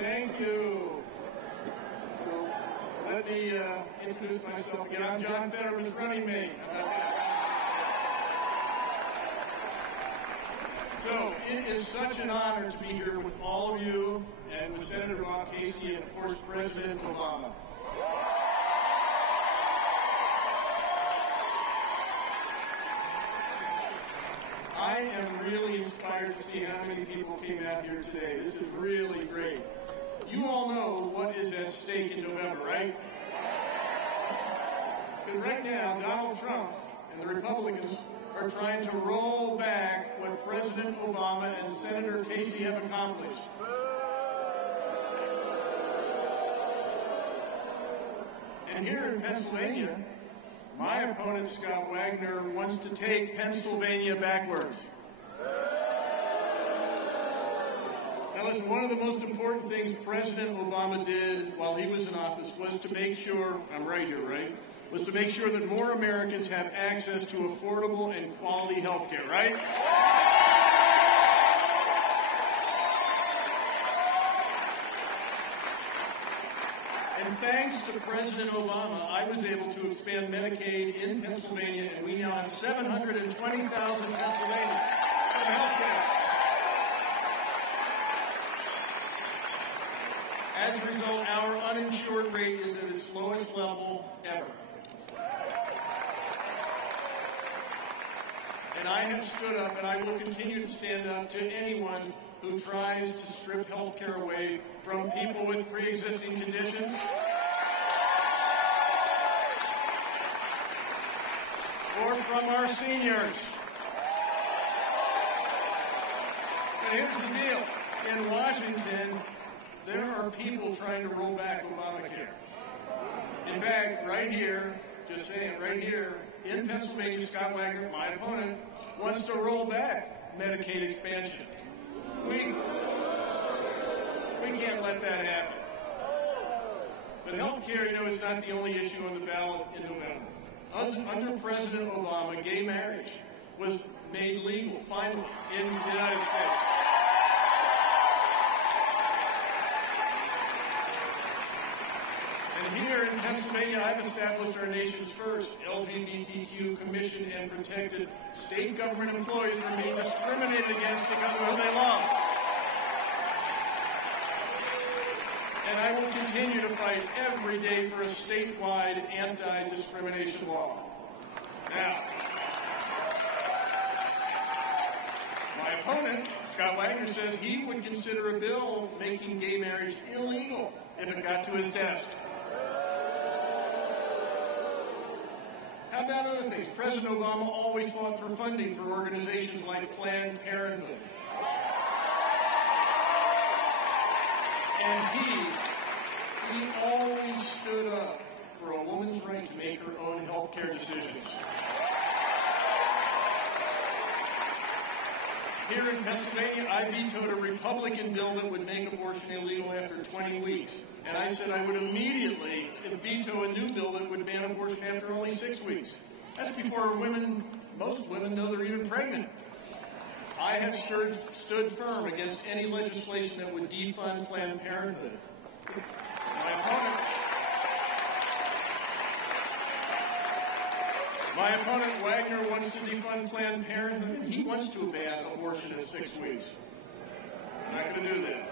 Thank you. So let me introduce myself again. I'm John Fetterman's running mate. So it is such an honor to be here with all of you and with Senator Casey and, of course, President Obama. I am really inspired to see how many people came out here today. This is really great. You all know what is at stake in November, right? Because right now, Donald Trump and the Republicans are trying to roll back what President Obama and Senator Casey have accomplished. And here in Pennsylvania, my opponent, Scott Wagner, wants to take Pennsylvania backwards. Now listen, one of the most important things President Obama did while he was in office was to make sure, I'm right here, right? Was to make sure that more Americans have access to affordable and quality health care, right? And thanks to President Obama, I was able to expand Medicaid in Pennsylvania, and we now have 720,000 Pennsylvanians with health care. As a result, our uninsured rate is at its lowest level ever. And I have stood up, and I will continue to stand up to anyone who tries to strip health care away from people with pre-existing conditions or from our seniors. But here's the deal. In Washington, there are people trying to roll back Obamacare. In fact, right here, just saying, right here, in Pennsylvania, Scott Wagner, my opponent, wants to roll back Medicaid expansion. We can't let that happen. But health care, you know, is not the only issue on the ballot in November. Under President Obama, gay marriage was made legal, finally, in the United States. And here in Pennsylvania, I've established our nation's first LGBTQ commissioned and protected state government employees from being discriminated against because of who they love. And I will continue to fight every day for a statewide anti-discrimination law. Now, my opponent, Scott Wagner, says he would consider a bill making gay marriage illegal if it got to his desk. How about other things? President Obama always fought for funding for organizations like Planned Parenthood. And he always stood up for a woman's right to make her own health care decisions. Here in Pennsylvania, I vetoed a Republican bill that would make abortion illegal after 20 weeks. And I said I would immediately veto a new bill that would ban abortion after only 6 weeks. That's before most women know they're even pregnant. I have stood firm against any legislation that would defund Planned Parenthood. My opponent, Wagner, wants to defund Planned Parenthood. He wants to ban abortion at 6 weeks. I'm not going to do that.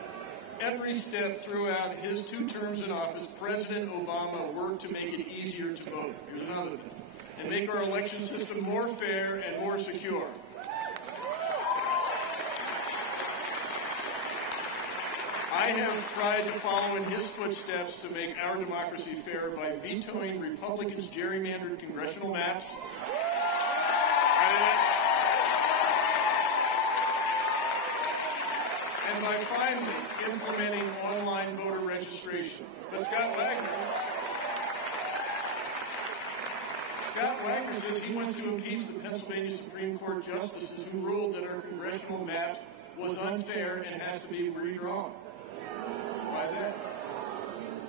Every step throughout his 2 terms in office, President Obama worked to make it easier to vote. Here's another thing. And make our election system more fair and more secure. I have tried to follow in his footsteps to make our democracy fair by vetoing Republicans' gerrymandered congressional maps. And by finally implementing online voter registration. But Scott Wagner says he wants to impeach the Pennsylvania Supreme Court justices who ruled that our congressional map was unfair and has to be redrawn. Why that?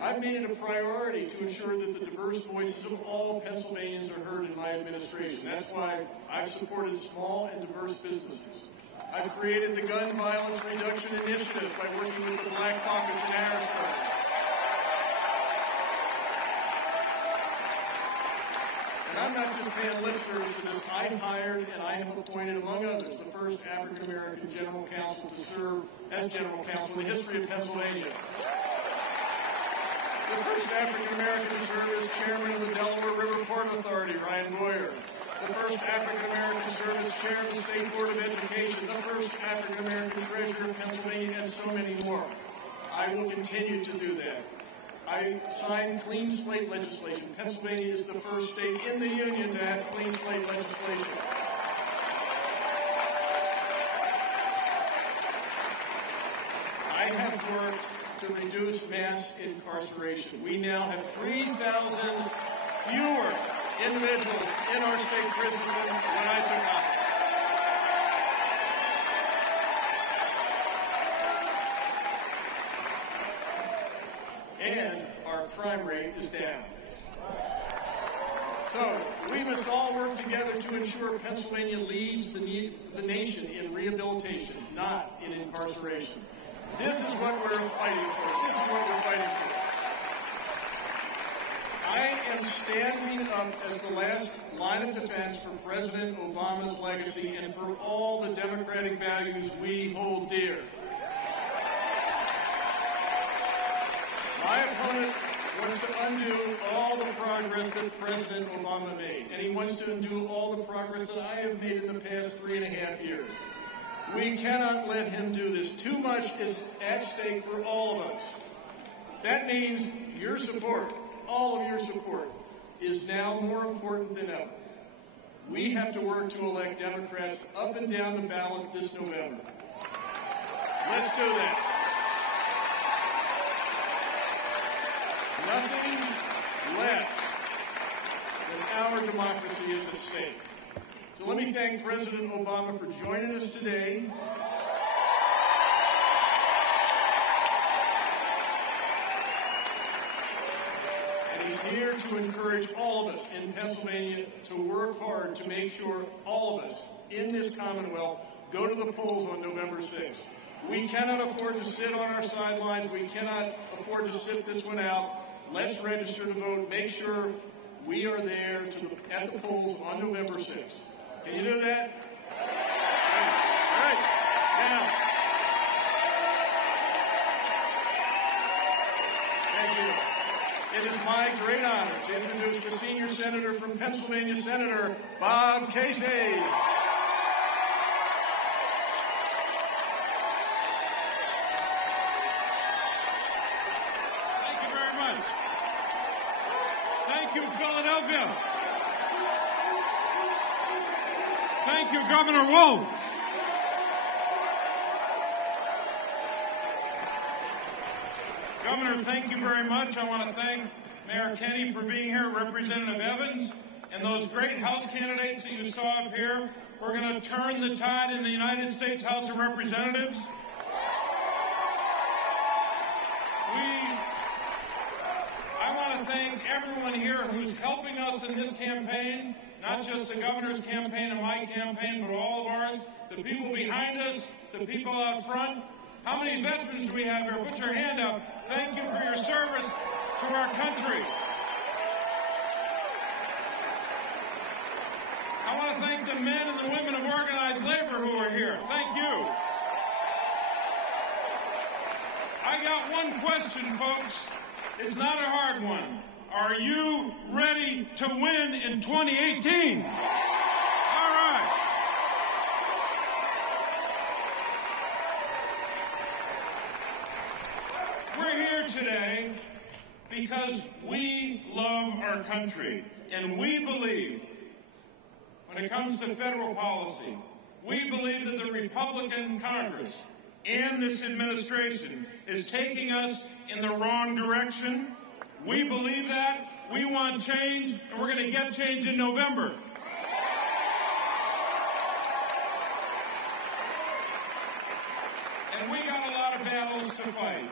I've made it a priority to ensure that the diverse voices of all Pennsylvanians are heard in my administration. That's why I've supported small and diverse businesses. I've created the Gun Violence Reduction Initiative by working with the Black Caucus in Harrisburg. And I'm not just paying lip service to this. I hired and I have appointed, among others, the first African-American general counsel to serve as general counsel in the history of Pennsylvania. The first African-American to serve as chairman of the Delaware River Port Authority, Ryan Boyer. The first African-American to serve as chair of the State Board of Education. The first African-American treasurer of Pennsylvania, and so many more. I will continue to do that. I signed clean slate legislation. Pennsylvania is the first state in the union to have clean slate legislation. I have worked to reduce mass incarceration. We now have 3,000 fewer individuals in our state prisons than when I took office. And our crime rate is down. So we must all work together to ensure Pennsylvania leads the nation in rehabilitation, not in incarceration. This is what we're fighting for. This is what we're fighting for. I am standing up as the last line of defense for President Obama's legacy and for all the democratic values we hold dear. My opponent wants to undo all the progress that President Obama made, and he wants to undo all the progress that I have made in the past 3.5 years. We cannot let him do this. Too much is at stake for all of us. That means your support, all of your support, is now more important than ever. We have to work to elect Democrats up and down the ballot this November. Let's do that. Nothing less than our democracy is at stake. So let me thank President Obama for joining us today. And he's here to encourage all of us in Pennsylvania to work hard to make sure all of us in this Commonwealth go to the polls on November 6th. We cannot afford to sit on our sidelines. We cannot afford to sit this one out. Let's register to vote. Make sure we are there at the polls on November 6th. Can you do that? All right. Now, thank you. It is my great honor to introduce the senior senator from Pennsylvania, Senator Bob Casey. Thank you, Philadelphia. Thank you, Governor Wolf. Governor, thank you very much. I want to thank Mayor Kenny for being here, Representative Evans, and those great House candidates that you saw up here. We're going to turn the tide in the United States House of Representatives. I want to thank everyone here who's helping us in this campaign, not just the governor's campaign and my campaign, but all of ours, the people behind us, the people out front. How many veterans do we have here? Put your hand up. Thank you for your service to our country. I want to thank the men and the women of organized labor who are here. Thank you. I got one question, folks. It's not a hard one. Are you ready to win in 2018? All right. We're here today because we love our country, and we believe, when it comes to federal policy, we believe that the Republican Congress and this administration is taking us in the wrong direction. We believe that. We want change, and we're going to get change in November. And we got a lot of battles to fight.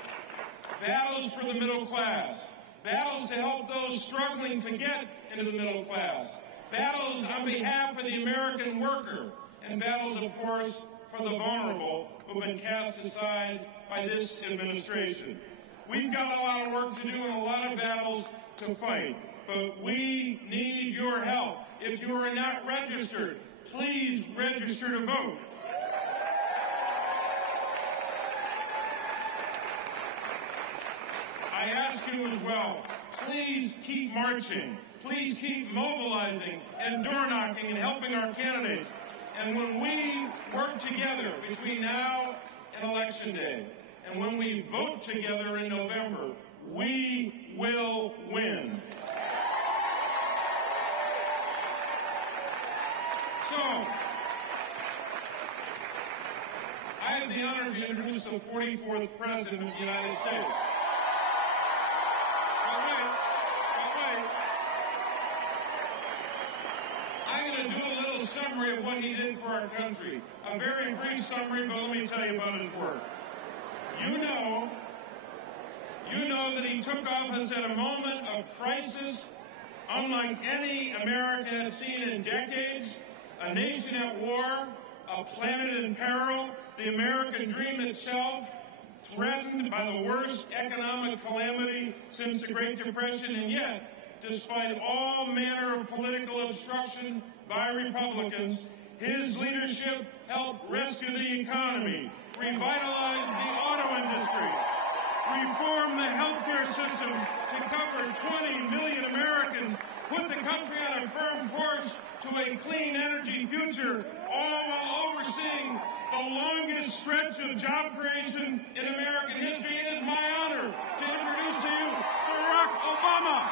Battles for the middle class. Battles to help those struggling to get into the middle class. Battles on behalf of the American worker. And battles, of course, for the vulnerable who've been cast aside by this administration. We've got a lot of work to do and a lot of battles to fight, but we need your help. If you are not registered, please register to vote. I ask you as well, please keep marching. Please keep mobilizing and door knocking and helping our candidates. And when we work together between now and Election Day, and when we vote together in November, we will win. So, I have the honor to introduce the 44th President of the United States. I'm going to do a little summary of what he did for our country. A very brief summary, but let me tell you about his work. You know that he took office at a moment of crisis unlike any America has seen in decades, a nation at war, a planet in peril, the American dream itself threatened by the worst economic calamity since the Great Depression, and yet, despite all manner of political obstruction by Republicans, his leadership helped rescue the economy, revitalize the auto industry, reform the healthcare system to cover 20 million Americans, put the country on a firm course to a clean energy future, all while overseeing the longest stretch of job creation in American history. It is my honor to introduce to you Barack Obama.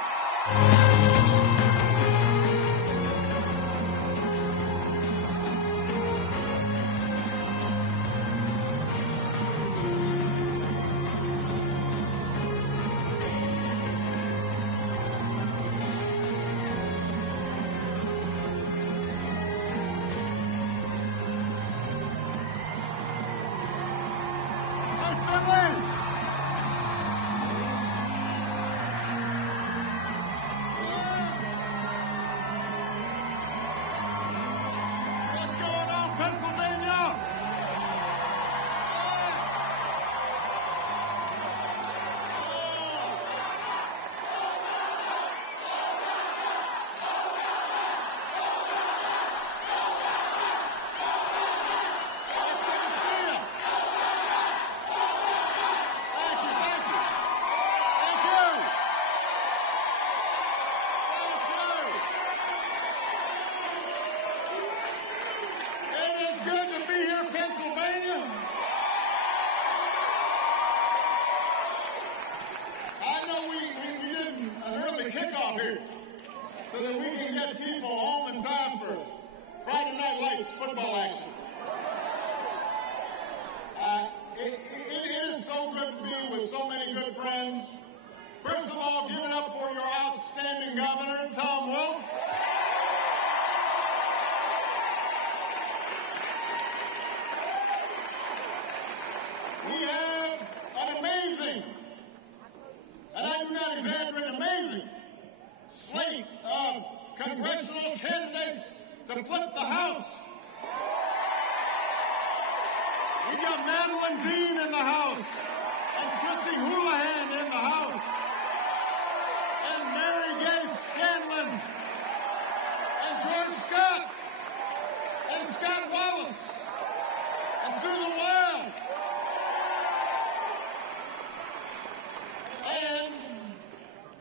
So that we can get people home in time for Friday Night Lights football action. It is so good to be with so many good friends. First of all, give it up for your outstanding governor, Tom Wolf. We have an amazing, and I do not exaggerate, amazing slate of congressional candidates to flip the House. We've got Madeline Dean in the House, and Chrissy Houlihan in the House, and Mary Gay Scanlon, and George Scott, and Scott Wallace, and Susan Wild. And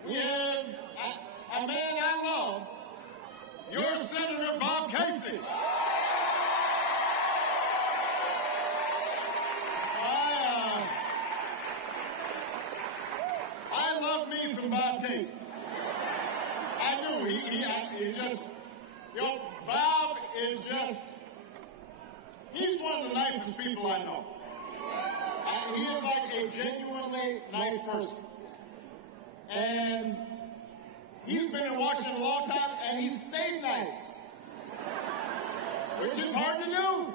we have a man I love, your Senator Bob Casey. I love me some Bob Casey. I do. He just, Bob is just, he's one of the nicest people I know. He is like a genuinely nice person. And he's been in Washington a long time, and he's stayed nice, which is hard to do.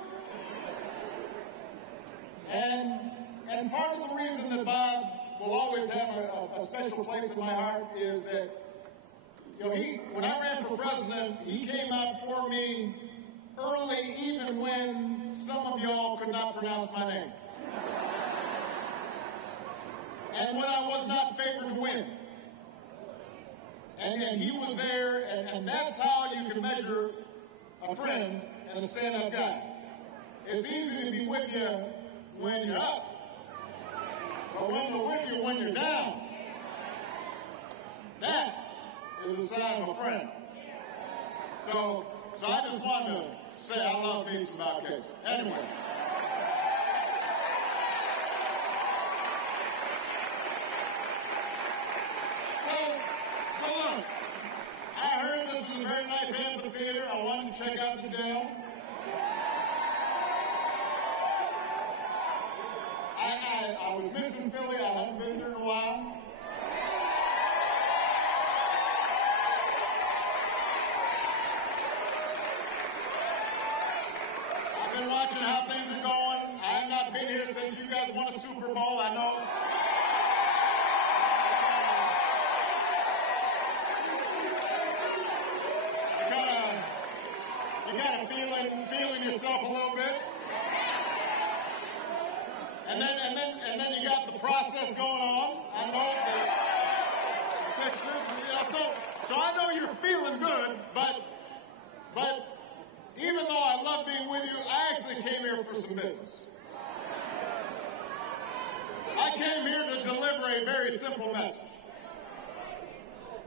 And part of the reason that Bob will always have a special place in my heart is that, when I ran for president, he came out for me early even when some of y'all could not pronounce my name. And when I was not favored to win. And he was there, and that's how you can measure a friend and a stand-up guy. It's easy to be with you when you're up, but when they're with you when you're down, that is a sign of a friend. So I just wanted to say I love me some Bob Casey. Anyway. So look, I heard this is a very nice amphitheater. I wanted to check out the dome. I was missing Philly. I hadn't been there in a while. I've been watching how things are going. I have not been here since you guys won a Super Bowl. I know. You're kind of feeling yourself a little bit. And then you got the process going on. I know the Sixers, so I know you're feeling good, but even though I love being with you, I actually came here for some business. I came here to deliver a very simple message.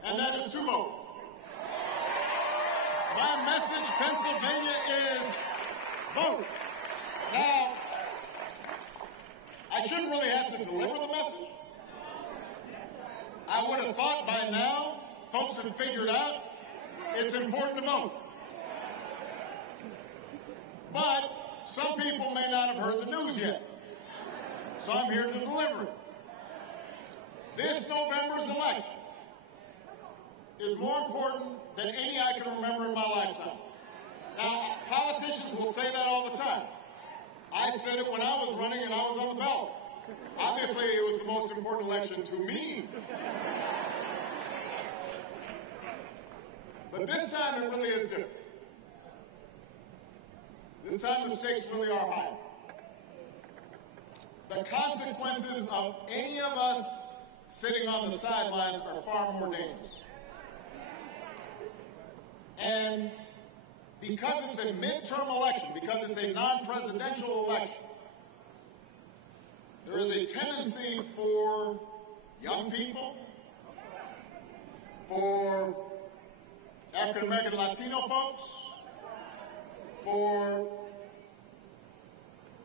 And that is to vote. My message, Pennsylvania, is vote. Now, I shouldn't really have to deliver the message. I would have thought by now folks have figured out it's important to vote. But some people may not have heard the news yet. So I'm here to deliver it. This November's election is more important than any I can remember in my lifetime. Now, politicians will say that all the time. I said it when I was running and I was on the ballot. Obviously, it was the most important election to me. But this time, it really is different. This time, the stakes really are high. The consequences of any of us sitting on the sidelines are far more dangerous. And because it's a midterm election, because it's a non-presidential election, there is a tendency for young people, for African American Latino folks, for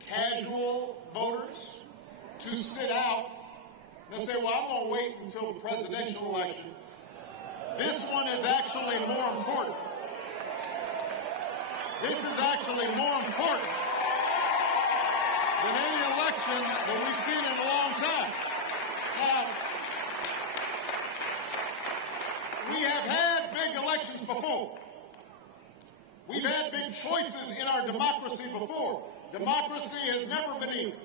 casual voters to sit out and say, well, I'm going to wait until the presidential election. This one is actually more important. This is actually more important than any election that we've seen in a long time. Now, we have had big elections before. We've had big choices in our democracy before. Democracy has never been easy.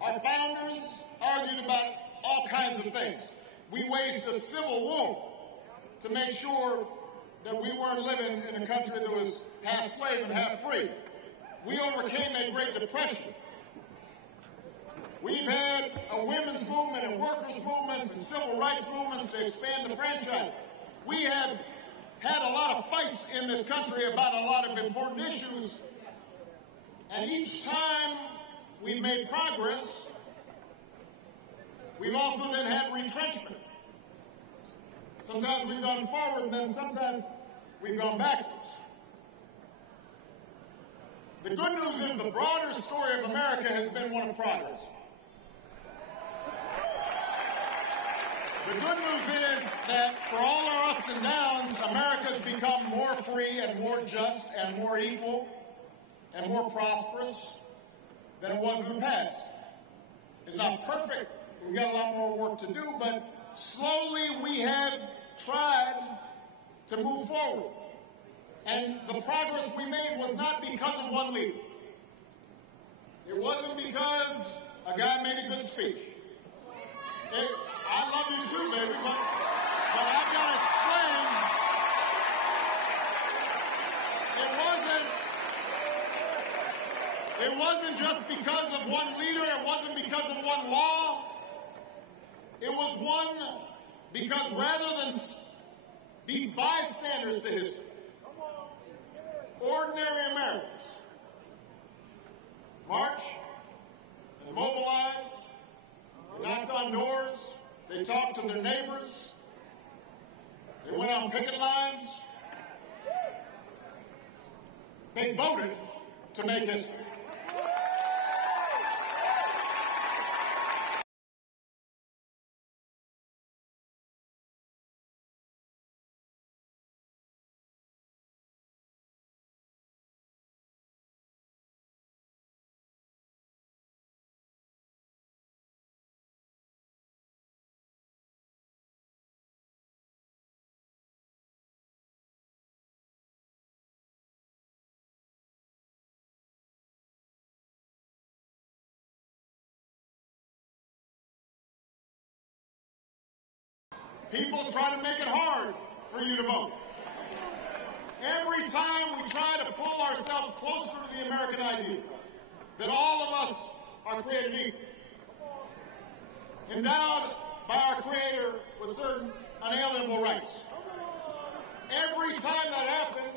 Our founders argued about all kinds of things. We waged a civil war to make sure that we weren't living in a country that was half slave and half free. We overcame a Great Depression. We've had a women's movement and workers' movements and civil rights movements to expand the franchise. We have had a lot of fights in this country about a lot of important issues. And each time we've made progress, we've also then had retrenchment. Sometimes we've gone forward, and then sometimes we've gone backwards. The good news is the broader story of America has been one of progress. The good news is that for all our ups and downs, America's become more free and more just and more equal and more prosperous than it was in the past. It's not perfect. We've got a lot more work to do, but slowly we have tried to move forward. And the progress we made was not because of one leader. It wasn't because a guy made a good speech. I love you too, baby, but I've got to explain. It wasn't just because of one leader. It wasn't because of one law. It was one because rather than be bystanders to history, ordinary Americans marched and mobilized, they knocked on doors, they talked to their neighbors, they went on picket lines, they voted to make history. People try to make it hard for you to vote. Every time we try to pull ourselves closer to the American ideal, that all of us are created equal, endowed by our Creator with certain unalienable rights. Every time that happens,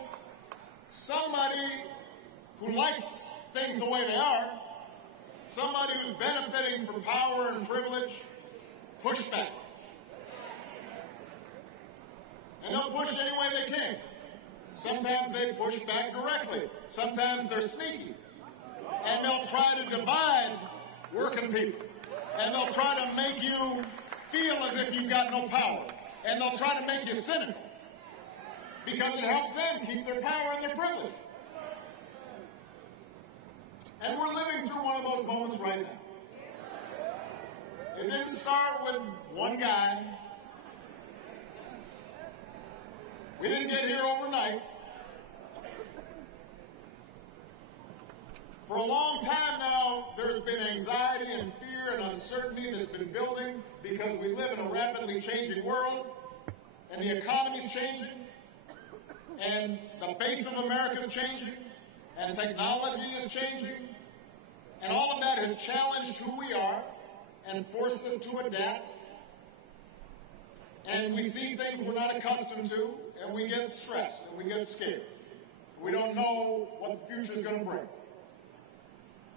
somebody who likes things the way they are, somebody who's benefiting from power and privilege, push back. And they'll push any way they can. Sometimes they push back directly. Sometimes they're sneaky. And they'll try to divide working people. And they'll try to make you feel as if you've got no power. And they'll try to make you cynical. Because it helps them keep their power and their privilege. And we're living through one of those moments right now. It didn't start with one guy. We didn't get here overnight. For a long time now, there's been anxiety and fear and uncertainty that's been building because we live in a rapidly changing world, and the economy's changing, and the face of America's changing, and technology is changing, and all of that has challenged who we are and forced us to adapt. And we see things we're not accustomed to, and we get stressed, and we get scared. We don't know what the future is going to bring.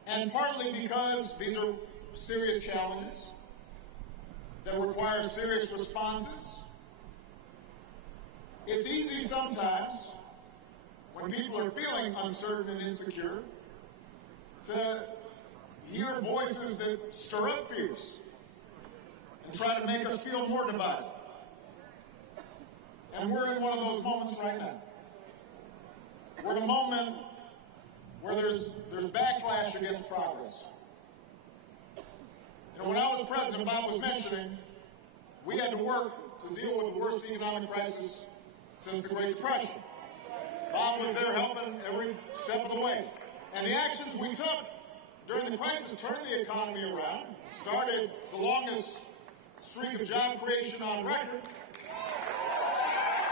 And partly because these are serious challenges that require serious responses. It's easy sometimes, when people are feeling uncertain and insecure, to hear voices that stir up fears and try to make us feel more divided. And we're in one of those moments right now. We're in a moment where there's backlash against progress. You know, when I was president, Bob was mentioning, we had to work to deal with the worst economic crisis since the Great Depression. Bob was there helping every step of the way. And the actions we took during the crisis turned the economy around, started the longest streak of job creation on record,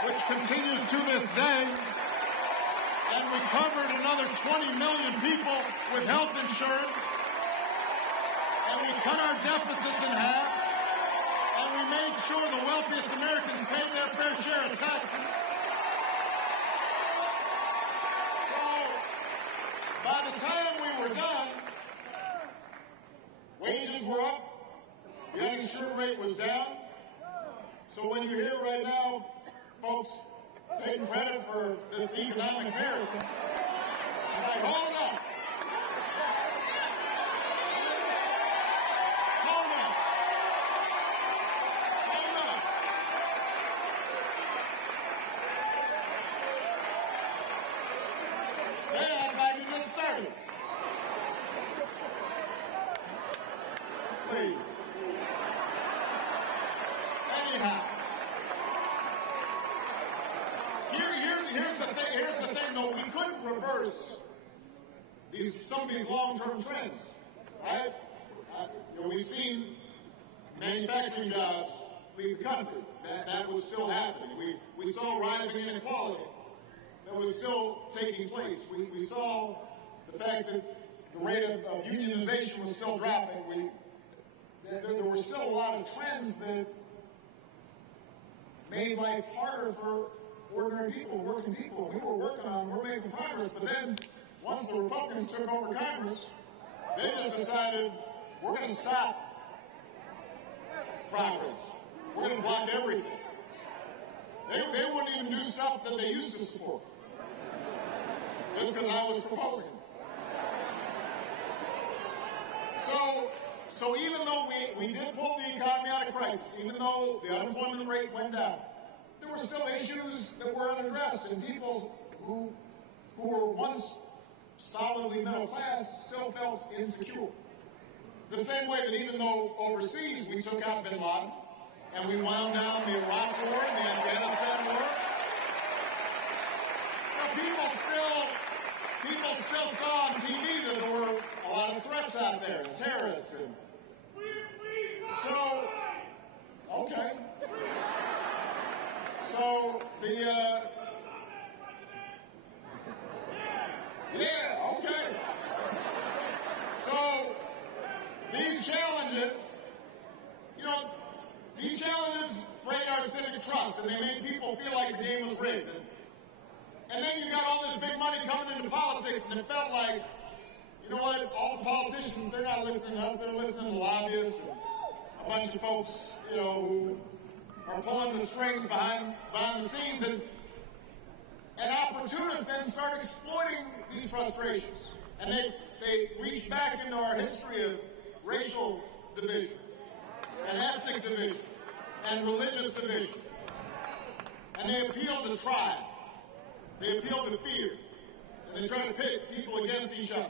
which continues to this day, and we covered another 20 million people with health insurance, and we cut our deficits in half, and we made sure the wealthiest Americans paid their fair share of taxes. So, by the time we were done, wages were up, the uninsured rate was down. So when you're here right now, folks, taking credit for this economic miracle, and I hold up. Hold up. Hold up. They act like it just started. Please. Anyhow. Here's the thing, though. We couldn't reverse some of these long-term trends, right? We've seen manufacturing jobs leave the country. That was still happening. We saw rising inequality that was still taking place. We saw the fact that the rate of unionization was still dropping. There were still a lot of trends that made life harder for ordinary people, working people. We were working on, we're making progress, but then once the Republicans took over Congress, they just decided we're going to stop progress. We're going to block everything. They wouldn't even do stuff that they used to support, just because I was proposing. So even though we did pull the economy out of crisis, even though the unemployment rate went down, there were still issues that were unaddressed, and people who were once solidly middle class still felt insecure. The same way that even though overseas we took out bin Laden, and we wound down the Iraq War and the Afghanistan War, people still saw on TV that there were a lot of threats out there, terrorists. And so, okay. So yeah, okay. So these challenges, these challenges break our civic trust, and they make people feel like the game was rigged. And then you got all this big money coming into politics, and it felt like, you know what, all the politicians, they're not listening to us, they're listening to lobbyists and a bunch of folks, who are pulling the strings behind the scenes, and opportunists then start exploiting these frustrations. And they reach back into our history of racial division, and ethnic division, and religious division. And they appeal to tribe. They appeal to fear. And they try to pit people against each other.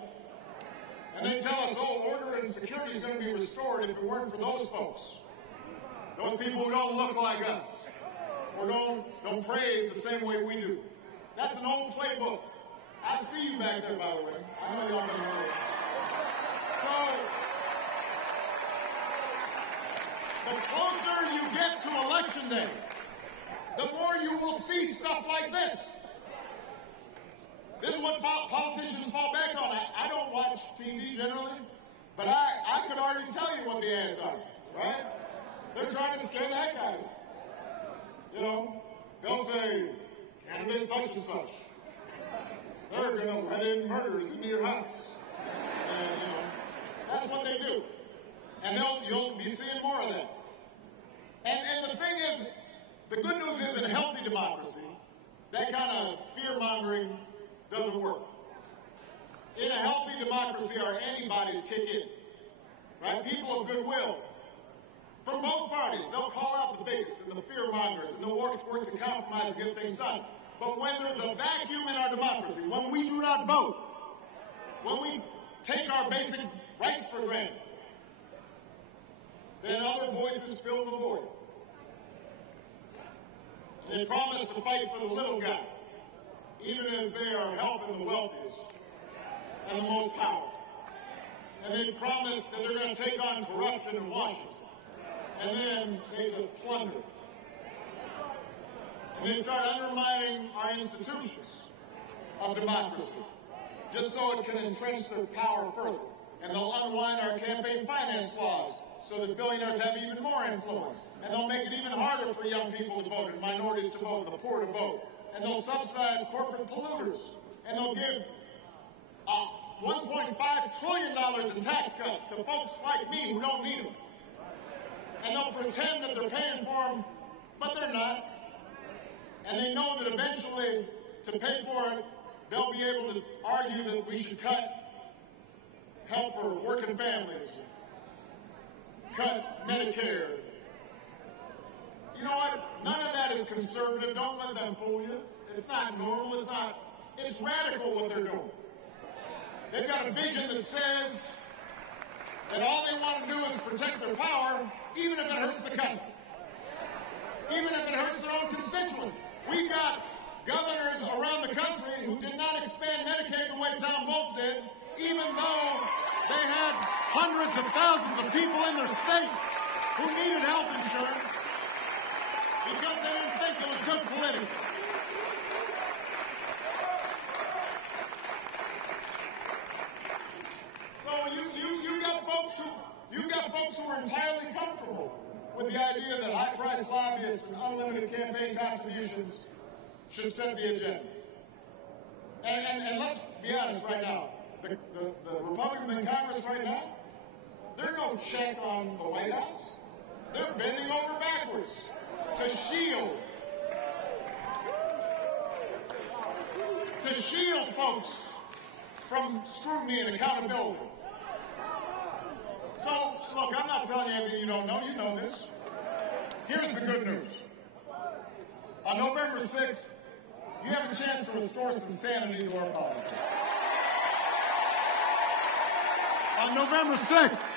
And they tell us, order and security is going to be restored if it weren't for those folks. Those people who don't look like us. Or don't pray the same way we do. That's an old playbook. I see you back there, by the way. I know y'all can hear it. So, the closer you get to Election Day, the more you will see stuff like this. This is what politicians fall back on. I don't watch TV generally, but I could already tell you what the ads are, right? They're trying to scare the heck out of you. They'll say, candidate such and such. They're going to let in murders into your house. And, that's what they do. And you'll be seeing more of that. And the thing is, the good news is in a healthy democracy, that kind of fear-mongering doesn't work. In a healthy democracy, our antibodies kick in. Right? People of goodwill from both parties, they'll call out the bigots and the fear-mongers, and they'll work to compromise and get things done. But when there's a vacuum in our democracy, when we do not vote, when we take our basic rights for granted, then other voices fill the void. They promise to fight for the little guy, even as they are helping the wealthiest and the most powerful. And they promise that they're going to take on corruption in Washington. And then they just plunder. And they start undermining our institutions of democracy, just so it can entrench their power further. And they'll unwind our campaign finance laws so that billionaires have even more influence. And they'll make it even harder for young people to vote, and minorities to vote, and the poor to vote. And they'll subsidize corporate polluters. And they'll give $1.5 trillion in tax cuts to folks like me who don't need them. And they'll pretend that they're paying for them, but they're not. And they know that eventually, to pay for it, they'll be able to argue that we should cut help for working families, cut Medicare. You know what? None of that is conservative. Don't let them fool you. It's not normal. It's radical what they're doing. They've got a vision that says that all they want to do is protect their power, even if it hurts the country. Even if it hurts their own constituents. We've got governors around the country who did not expand Medicaid the way Tom Wolf did, even though they had hundreds of thousands of people in their state who needed health insurance because they didn't think it was good politically. You've got folks who are entirely comfortable with the idea that high-priced lobbyists and unlimited campaign contributions should set the agenda. And let's be honest right now, the Republicans in Congress right now, they're no check on the White House. They're bending over backwards to shield folks from scrutiny and accountability. So, look, I'm not telling you anything you don't know. You know this. Here's the good news. On November 6th, you have a chance to restore some sanity to our politics. On November 6th,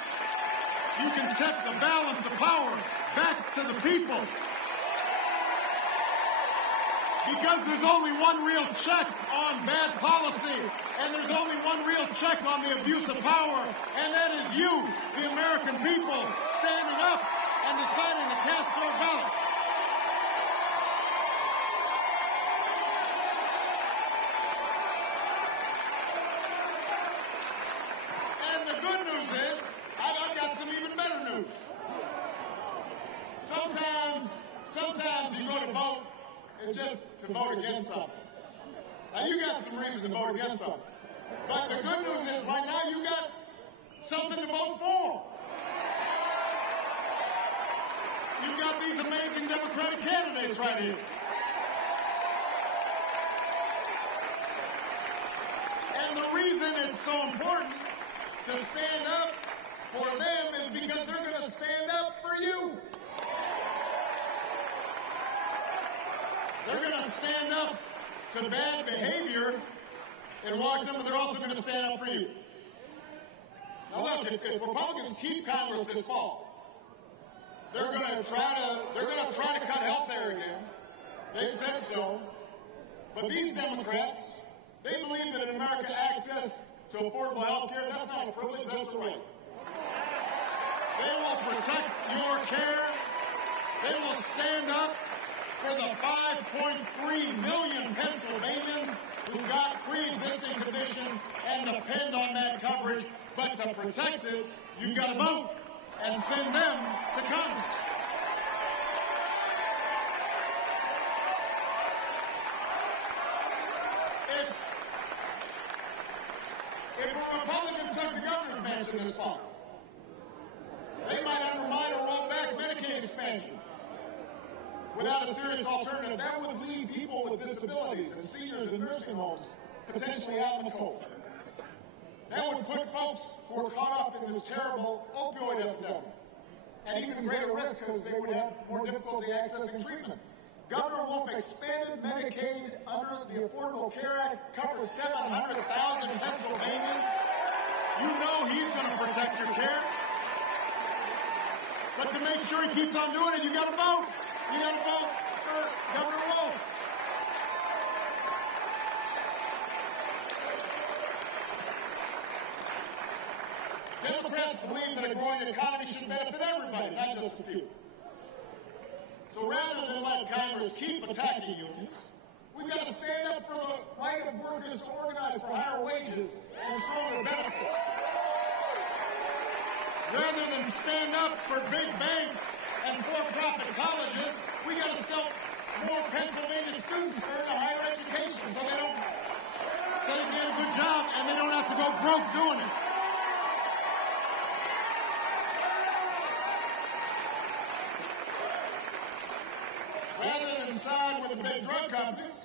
you can tip the balance of power back to the people. Because there's only one real check on bad policy, and there's only one real check on the abuse of power, and that is you, the American people, standing up and deciding to cast your ballot. And the good news is, I've got some even better news. Sometimes you go to vote, it's just to vote against something. Now, you got some reason to vote against something. But the good news is, right now, you got something to vote for. You've got these amazing Democratic candidates right here. And the reason it's so important to stand up for them is because they're going to stand up for you. They're going to stand up to bad behavior in Washington, but they're also going to stand up for you. Now look, if Republicans keep Congress this fall, they're going to try to cut health care again. They said so. But these Democrats, they believe that in America access to affordable health care, that's not a privilege, that's a right. They will protect your care. They will stand up for the 5.3 million Pennsylvanians who got pre-existing conditions and depend on that coverage. But to protect it, you've got to vote and send them to Congress. If a Republican took the governor's mansion this fall, they might undermine or roll back Medicaid expansion. Without a serious alternative, that would leave people with disabilities and seniors in nursing homes potentially out in the cold. That would put folks who are caught up in this terrible opioid epidemic at even greater risk because they would have more difficulty accessing treatment. Governor Wolf expanded Medicaid under the Affordable Care Act, covered 700,000 Pennsylvanians. You know he's going to protect your care. But to make sure he keeps on doing it, you got to vote. You got to vote for Governor Wolf. Democrats believe that a growing economy should benefit everybody, not just a few. So rather than let Congress keep attacking unions, we've got to stand up for the right of workers to organize for higher wages and stronger benefits. Rather than stand up for big banks and for-profit colleges, we got to stop more Pennsylvania students to earn a higher education so they can get a good job and they don't have to go broke doing it. Rather than side with the big drug companies,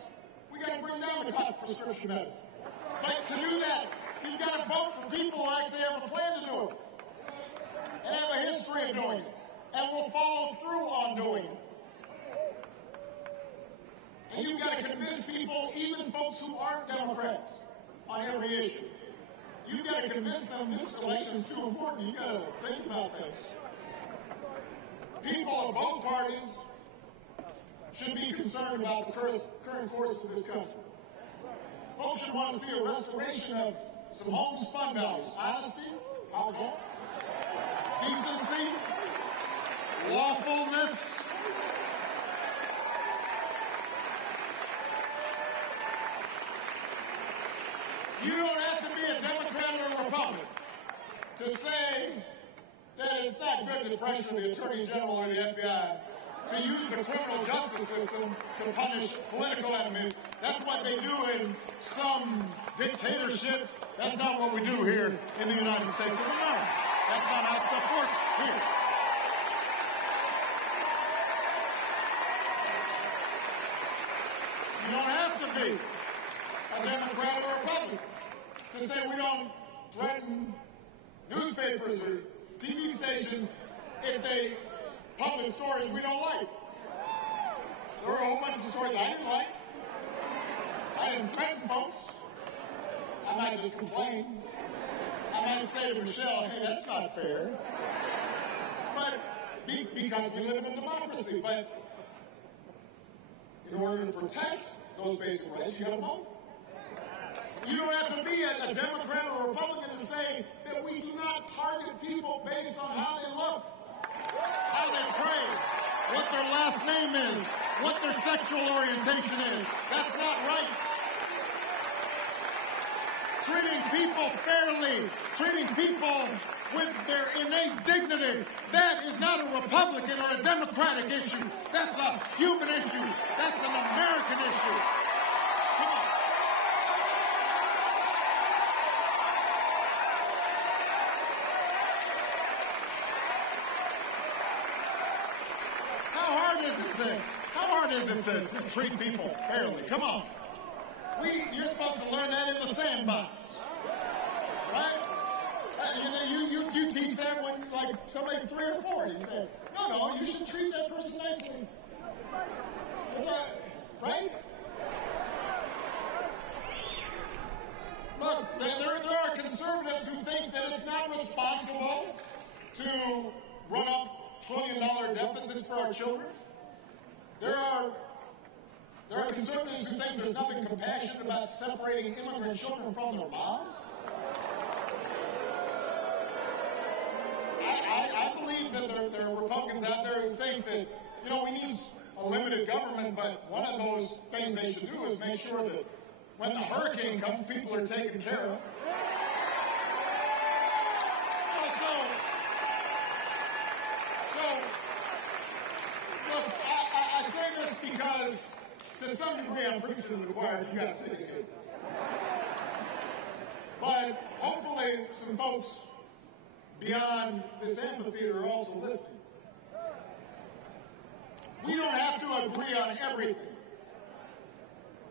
we got to bring down the cost of prescription medicine. But to do that, you've got to vote for people who actually have a plan to do it and have a history of doing it, and will follow through on doing it. And you've got to convince people, even folks who aren't Democrats, on every issue. You've got to convince them this election is too important. You've got to think about this. People of both parties should be concerned about the current course of this country. Folks should want to see a restoration of some homespun values. Honesty, decency, lawfulness. You don't have to be a Democrat or a Republican to say that it's not good to pressure the Attorney General or the FBI to use the criminal justice system to punish political enemies. That's what they do in some dictatorships. That's not what we do here in the United States of America. That's not how stuff works here. You don't have to be a Democrat or a Republican to say we don't threaten newspapers or TV stations if they publish stories we don't like. There were a whole bunch of stories I didn't like. I didn't threaten folks. I might just complain. I might say to Michelle, hey, that's not fair. But because we live in a democracy. But in order to protect those basic rights, you got to vote. You don't have to be a Democrat or a Republican to say that we do not target people based on how they look, how they pray, what their last name is, what their sexual orientation is. That's not right. Treating people fairly, treating people with their innate dignity, that is not a Republican or a Democratic issue. That's a human issue. That's an American issue. Come on. How hard is it to treat people fairly? Come on. You're supposed to learn that in the sandbox, right? You teach that when like somebody's 3 or 4. You say, no, you should treat that person nicely, right? Look, there are conservatives who think that it's not responsible to run up trillion-dollar deficits for our children. There are conservatives who think there's nothing compassionate about separating immigrant children from their moms. I believe that there are Republicans out there who think that, we need a limited government, but one of those things they should do is make sure that when the hurricane comes, people are taken care of. Look, I say this because to some degree I'm preaching to the choir. You got to take it. But hopefully some folks beyond this amphitheater are also listening. We don't have to agree on everything,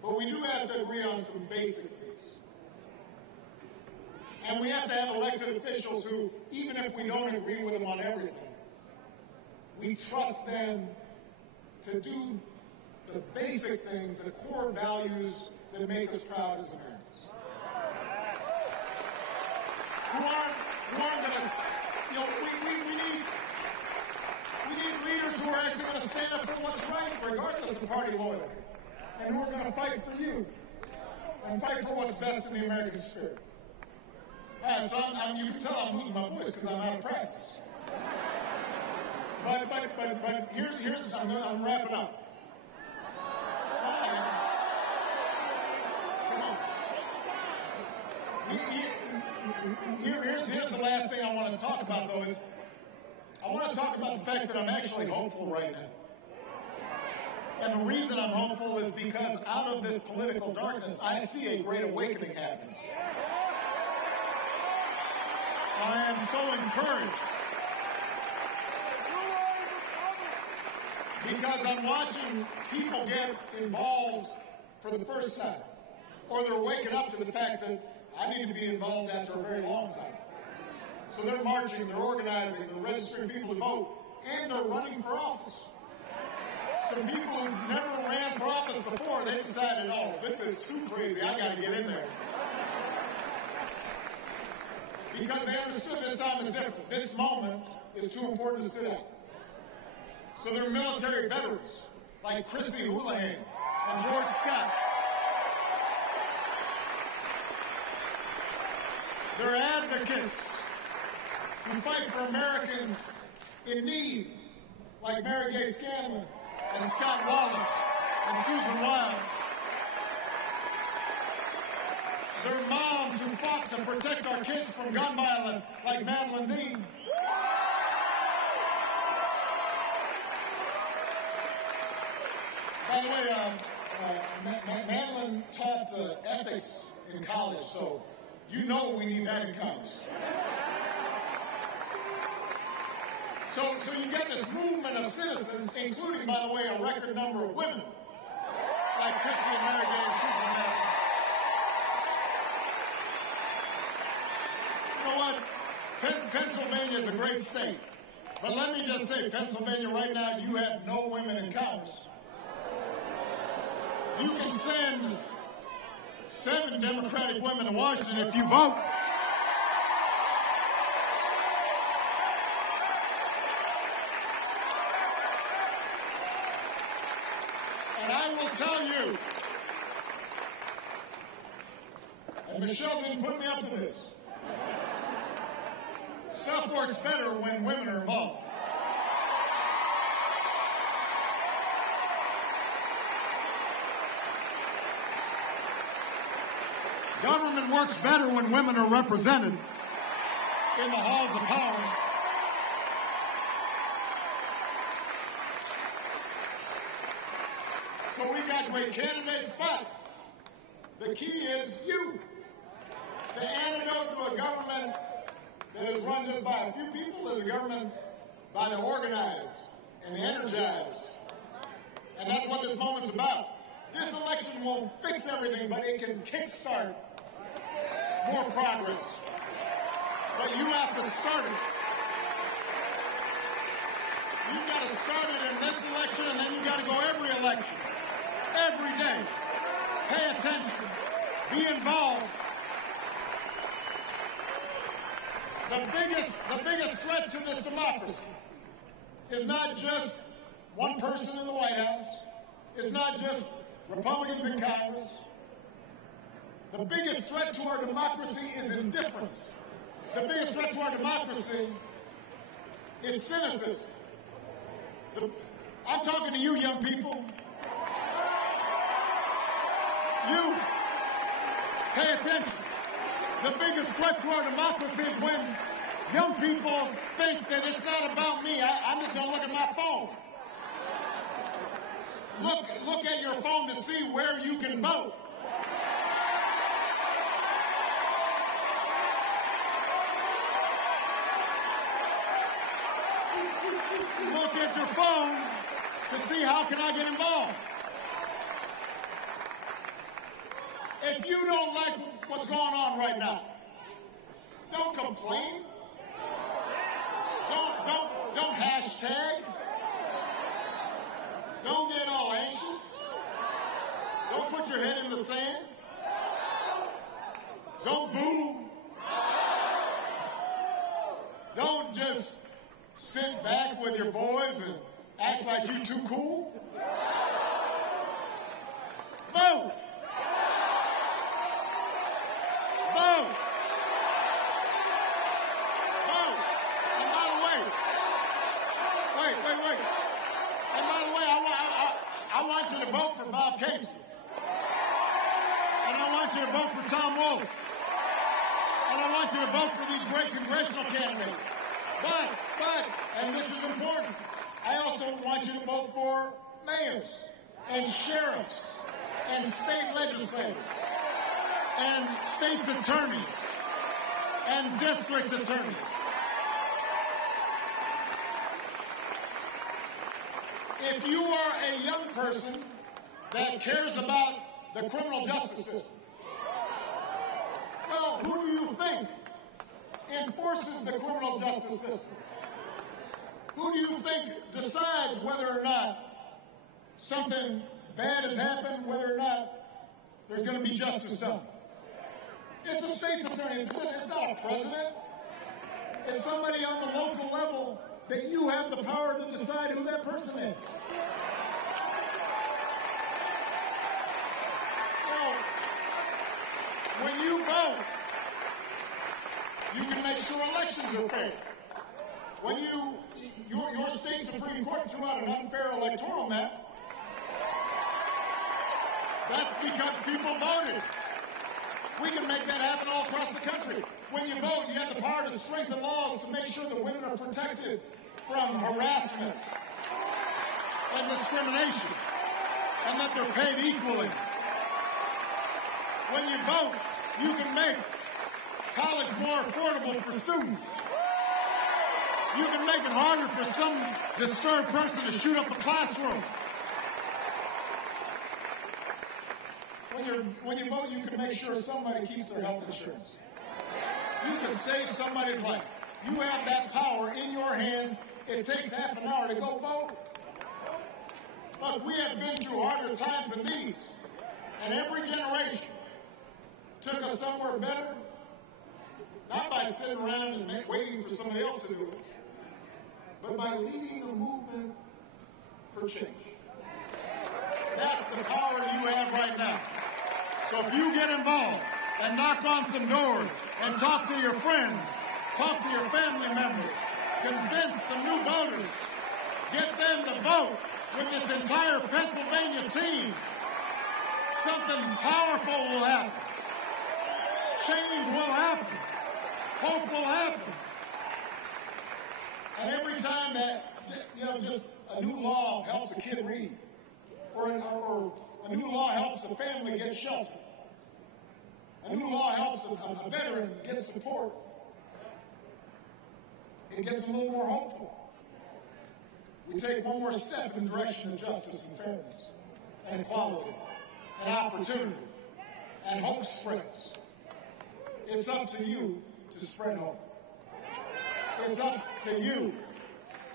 but we do have to agree on some basic things. And we have to have elected officials who, even if we don't agree with them on everything, we trust them to do the basic things, the core values that make us proud as Americans. Who aren't going to, we need leaders who are actually going to stand up for what's right, regardless of party loyalty, and who are going to fight for you and fight for what's best in the American spirit. So you can tell I'm losing my voice because I'm out of practice. But here's I'm wrapping up. Come on. Here's the last thing I want to talk about, though, is I want to talk about the fact that I'm actually hopeful right now. And the reason I'm hopeful is because out of this political darkness, I see a great awakening happening. I am so encouraged because I'm watching people get involved for the first time, or they're waking up to the fact that I need to be involved after a very long time. So they're marching, they're organizing, they're registering people to vote, and they're running for office. Some people who never ran for office before, they decided, oh, this is too crazy, I got to get in there. Because they understood this time is different. This moment is too important to sit out. So they're military veterans, like Chrissy Houlihan and George Scott. They're advocates who fight for Americans in need, like Mary Gay Scanlon and Scott Wallace and Susan Wild. They're moms who fought to protect our kids from gun violence, like Madeline Dean. By the way, Madeline taught ethics in college, so you know we need that in Congress. So you get this movement of citizens, including, by the way, a record number of women, like Casey and Gov. You know what? Pennsylvania is a great state. But let me just say, Pennsylvania right now, you have no women in Congress. You can send 7 Democratic women to Washington if you vote. And I will tell you, and Michelle didn't put me up to this, stuff works better when women are involved. Government works better when women are represented in the halls of power. So we've got great candidates, but the key is you. The antidote to a government that is run just by a few people is a government by the organized and the energized. And that's what this moment's about. This election won't fix everything, but it can kickstart more progress. But you have to start it. You've got to start it in this election, and then you've got to go every election. Every day. Pay attention. Be involved. The biggest threat to this democracy is not just one person in the White House. It's not just Republicans in Congress. The biggest threat to our democracy is indifference. The biggest threat to our democracy is cynicism. I'm talking to you, young people. You, pay attention. The biggest threat to our democracy is when young people think that it's not about me. I'm just going to look at my phone. Look at your phone to see where you can vote. Look at your phone to see how can I get involved. If you don't like what's going on right now, don't complain. Don't hashtag. Don't get all anxious. Don't put your head in the sand. Don't boo. Don't just sit back with your boys and act like you too cool. Vote. Vote. Vote. And by the way, wait. And by the way, I want you to vote for Bob Casey. And I want you to vote for Tom Wolf. And I want you to vote for these great congressional candidates. But, and this is important, I also want you to vote for mayors and sheriffs and state legislators and state's attorneys and district attorneys. If you are a young person that cares about the criminal justice system, well, who do you think enforces the criminal justice system? Who do you think decides whether or not something bad has happened, whether or not there's going to be justice done? It's a state's attorney. It's not a president. It's somebody on the local level that you have the power to decide who that person is. So, when you vote, you can make sure elections are fair. When your state Supreme Court threw out an unfair electoral map, that's because people voted. We can make that happen all across the country. When you vote, you have the power to strengthen laws to make sure that women are protected from harassment and discrimination. and that they're paid equally. When you vote, you can make college more affordable for students. You can make it harder for some disturbed person to shoot up a classroom. When you vote, you can make sure somebody keeps their health insurance. You can save somebody's life. You have that power in your hands. It takes half an hour to go vote. But we have been through harder times than these. And every generation took us somewhere better, not by sitting around and waiting for somebody else to do it, but by leading a movement for change. That's the power you have right now. So if you get involved and knock on some doors and talk to your friends, talk to your family members, convince some new voters, get them to vote with this entire Pennsylvania team, something powerful will happen. Change will happen. Hope will happen. And every time that, just a new law helps a kid read, or a new law helps a family get shelter, a new law helps a veteran get support, it gets a little more hopeful. We take one more step in the direction of justice and fairness and equality and opportunity, and hope spreads. It's up to you to spread hope. It's up to you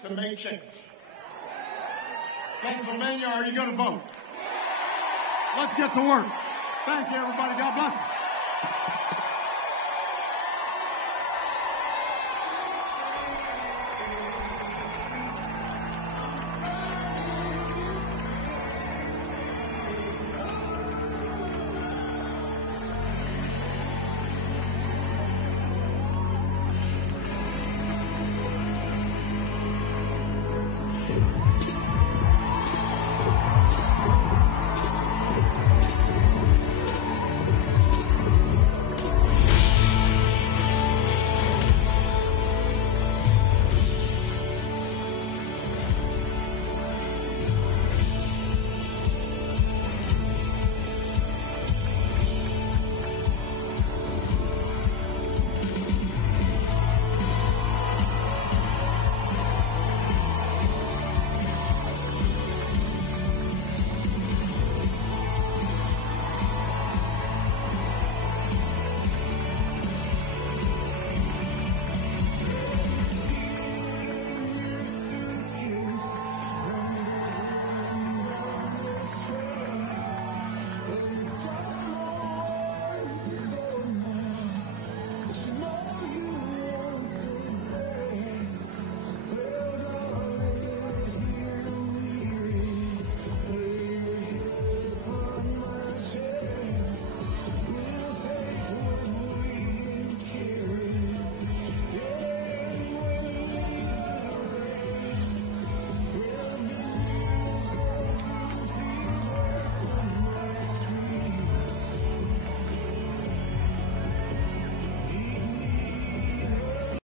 to make change. Pennsylvania, are you going to vote? Let's get to work. Thank you, everybody. God bless you.